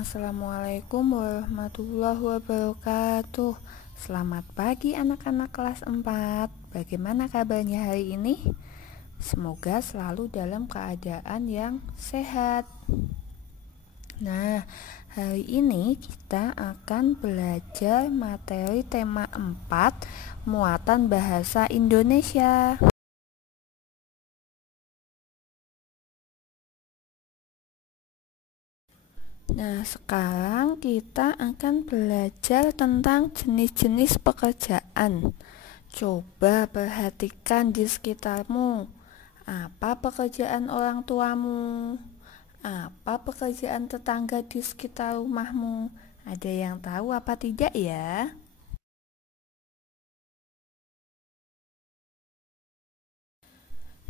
Assalamualaikum warahmatullahi wabarakatuh. Selamat pagi anak-anak kelas 4. Bagaimana kabarnya hari ini? Semoga selalu dalam keadaan yang sehat. Nah, hari ini kita akan belajar materi tema 4, muatan bahasa Indonesia. Nah, sekarang kita akan belajar tentang jenis-jenis pekerjaan. Coba perhatikan di sekitarmu. Apa pekerjaan orang tuamu? Apa pekerjaan tetangga di sekitar rumahmu? Ada yang tahu apa tidak ya?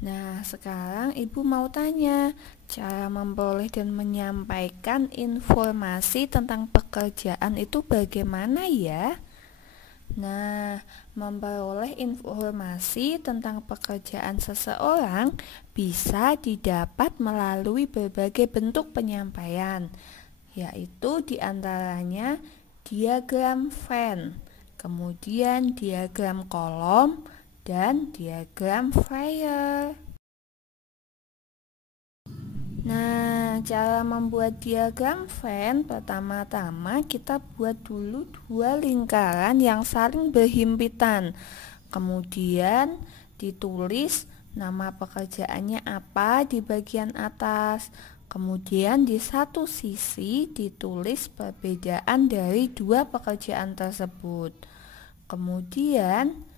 Nah, sekarang Ibu mau tanya, cara memperoleh dan menyampaikan informasi tentang pekerjaan itu bagaimana ya? Nah, memperoleh informasi tentang pekerjaan seseorang bisa didapat melalui berbagai bentuk penyampaian, yaitu diantaranya diagram Venn, kemudian diagram kolom, dan diagram Fourier. Nah, cara membuat diagram Venn, pertama-tama kita buat dulu dua lingkaran yang saling berhimpitan. Kemudian ditulis nama pekerjaannya apa di bagian atas. Kemudian di satu sisi ditulis perbedaan dari dua pekerjaan tersebut. Kemudian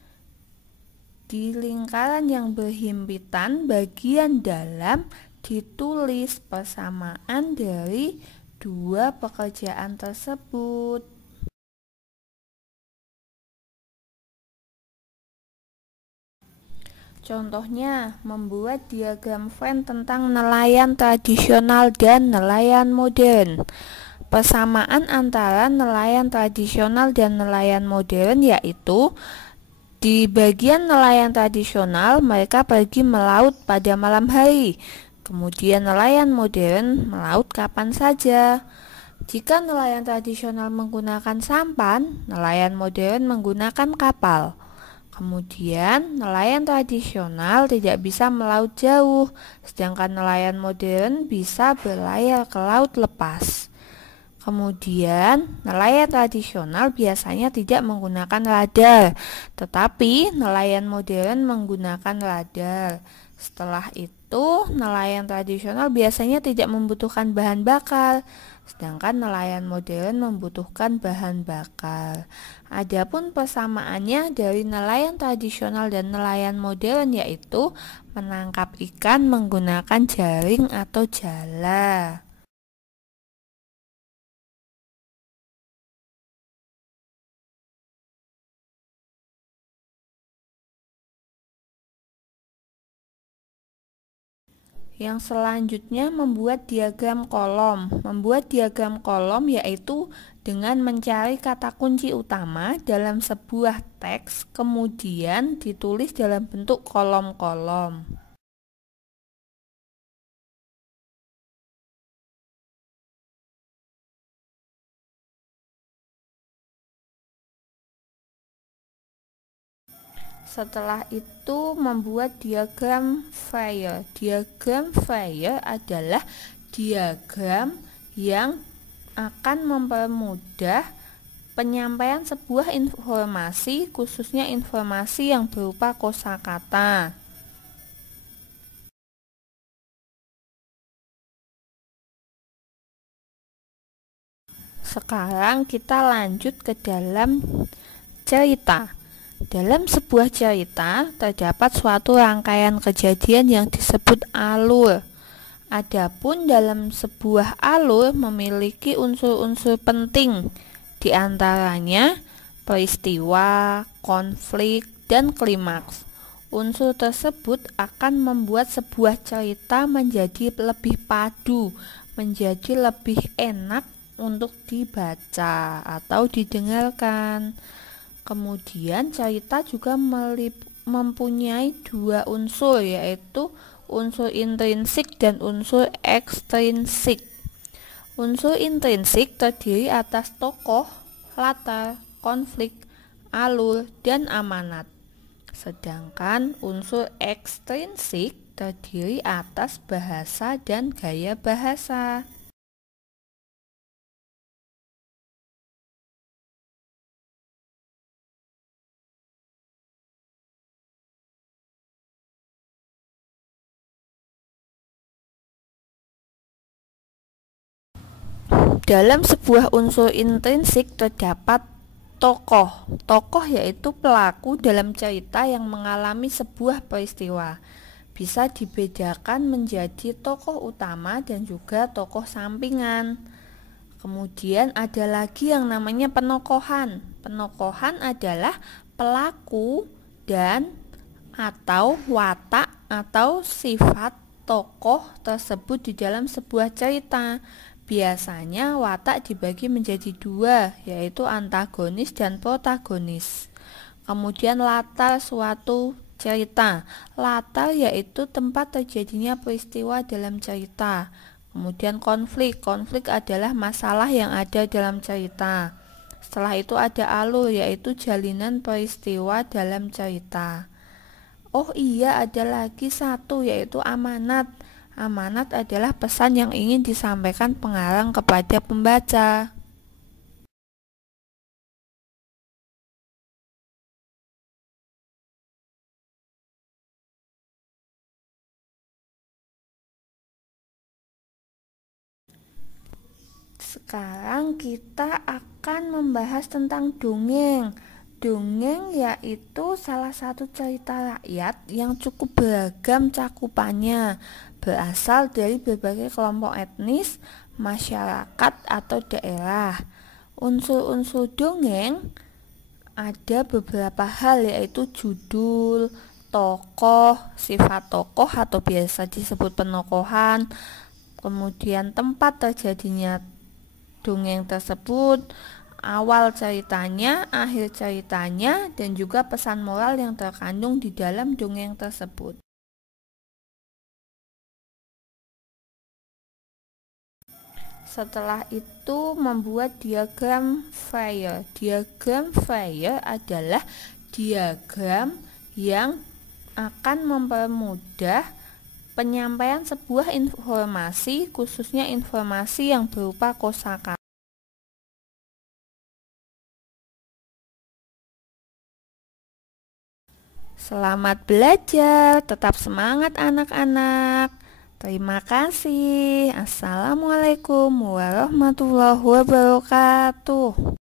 di lingkaran yang berhimpitan bagian dalam ditulis persamaan dari dua pekerjaan tersebut. Contohnya, membuat diagram Venn tentang nelayan tradisional dan nelayan modern. Persamaan antara nelayan tradisional dan nelayan modern yaitu di bagian nelayan tradisional, mereka pergi melaut pada malam hari. Kemudian nelayan modern melaut kapan saja. Jika nelayan tradisional menggunakan sampan, nelayan modern menggunakan kapal. Kemudian nelayan tradisional tidak bisa melaut jauh, sedangkan nelayan modern bisa berlayar ke laut lepas. Kemudian, nelayan tradisional biasanya tidak menggunakan radar, tetapi nelayan modern menggunakan radar. Setelah itu, nelayan tradisional biasanya tidak membutuhkan bahan bakar, sedangkan nelayan modern membutuhkan bahan bakar. Adapun persamaannya dari nelayan tradisional dan nelayan modern yaitu menangkap ikan menggunakan jaring atau jala. Yang selanjutnya membuat diagram kolom. Membuat diagram kolom yaitu dengan mencari kata kunci utama dalam sebuah teks, kemudian ditulis dalam bentuk kolom-kolom. Setelah itu membuat diagram Fourier. Diagram Fourier adalah diagram yang akan mempermudah penyampaian sebuah informasi, khususnya informasi yang berupa kosakata. Sekarang kita lanjut ke dalam cerita. Dalam sebuah cerita, terdapat suatu rangkaian kejadian yang disebut alur. Adapun dalam sebuah alur memiliki unsur-unsur penting, di antaranya peristiwa, konflik, dan klimaks. Unsur tersebut akan membuat sebuah cerita menjadi lebih padu, menjadi lebih enak untuk dibaca atau didengarkan. Kemudian cerita juga mempunyai dua unsur, yaitu unsur intrinsik dan unsur ekstrinsik. Unsur intrinsik terdiri atas tokoh, latar, konflik, alur, dan amanat. Sedangkan unsur ekstrinsik terdiri atas bahasa dan gaya bahasa. Dalam sebuah unsur intrinsik terdapat tokoh. Tokoh yaitu pelaku dalam cerita yang mengalami sebuah peristiwa. Bisa dibedakan menjadi tokoh utama dan juga tokoh sampingan. Kemudian ada lagi yang namanya penokohan. Penokohan adalah pelaku dan atau watak atau sifat tokoh tersebut di dalam sebuah cerita. Biasanya watak dibagi menjadi dua, yaitu antagonis dan protagonis. Kemudian latar suatu cerita. Latar yaitu tempat terjadinya peristiwa dalam cerita. Kemudian konflik. Konflik adalah masalah yang ada dalam cerita. Setelah itu ada alur, yaitu jalinan peristiwa dalam cerita. Oh iya, ada lagi satu, yaitu amanat. Amanat adalah pesan yang ingin disampaikan pengarang kepada pembaca. Sekarang kita akan membahas tentang dongeng. Dongeng yaitu salah satu cerita rakyat yang cukup beragam cakupannya, berasal dari berbagai kelompok etnis, masyarakat, atau daerah. Unsur-unsur dongeng ada beberapa hal, yaitu judul, tokoh, sifat tokoh atau biasa disebut penokohan, kemudian tempat terjadinya dongeng tersebut, awal ceritanya, akhir ceritanya, dan juga pesan moral yang terkandung di dalam dongeng tersebut. Setelah itu membuat diagram Frege. Diagram Frege adalah diagram yang akan mempermudah penyampaian sebuah informasi, khususnya informasi yang berupa kosakata. Selamat belajar, tetap semangat anak-anak. Terima kasih. Assalamualaikum warahmatullahi wabarakatuh.